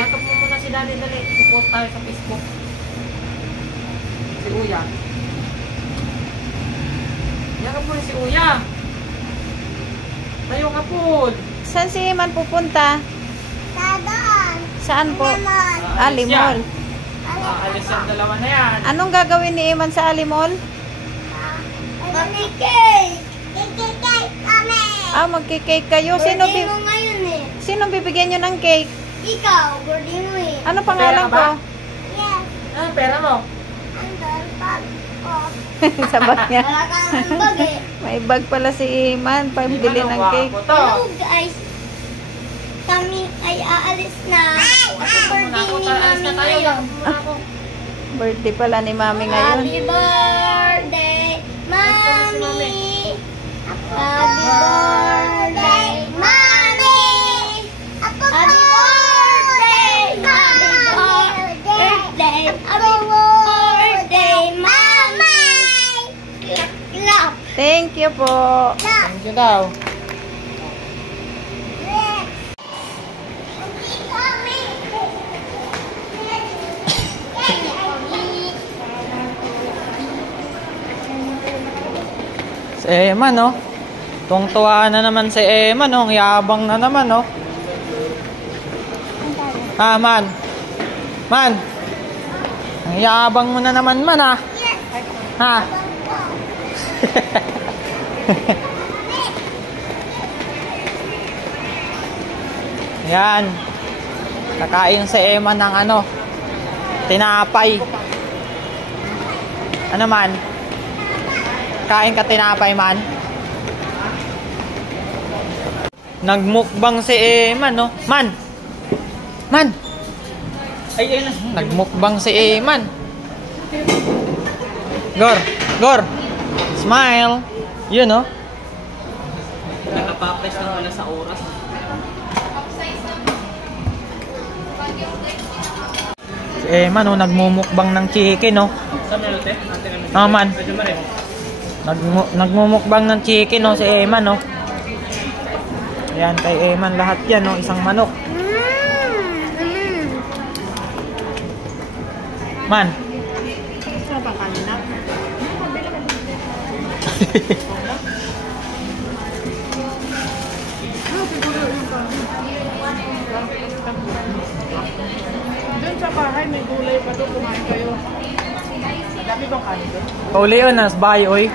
yakap mo muna si Daddy, dali. Pupost tayo sa Facebook. Si Uya. Yakap mo rin si Uya. Tayo ka po. Saan si Iman pupunta? Saan po? Alimol. Alis yung dalawa na yan. Anong gagawin ni Iman sa Alimol? Mag-cake! Cake kami! Magki-cake kayo. Birthday mo ngayon eh. Sino bibigyan nyo ng cake? Ikaw, birthday mo eh. Ano pangalan ko? Yes. Ano pera mo? Andun, bag ko. Sa bag niya. Wala kang bag eh. May bag pala si Iman. Pambili ng cake. Hello guys. Kami ay aalis na. Birthday ni Mami ngayon. Birthday pala ni Mami ngayon. Happy birthday, Mami! Happy birthday, Mami! Happy birthday! Happy birthday! Happy birthday, Mami! Clap, clap! Thank you po. Thank you daw. Si Eman, no? Tuwang-tuwa na naman si Eman, no? Ang yabang na naman, no? Man. Man. Ang yabang mo na naman, man, ha? Ha? Yan. Kakain si Eman ng ano? Tinapay. Ano man? Kain ka tinapay man? Nagmukbang si Eman, no? Man! Man! Ay, nagmukbang si Eman. Gor! Smile! Yun, no? Nakapapres na wala sa oras. Si Eman, no? Nagmumukbang ng chicken, no? Man. Nagmumukbang ng chicken, no? Si Eman, no? Ayan, kay Eman lahat yan, no? Isang manok. Man. Saan ba kanina? Doon sa bahay, may gulay pa doon. Kumain kayo. Madami bang kanin doon? Pauli yun, nas bayo, oy.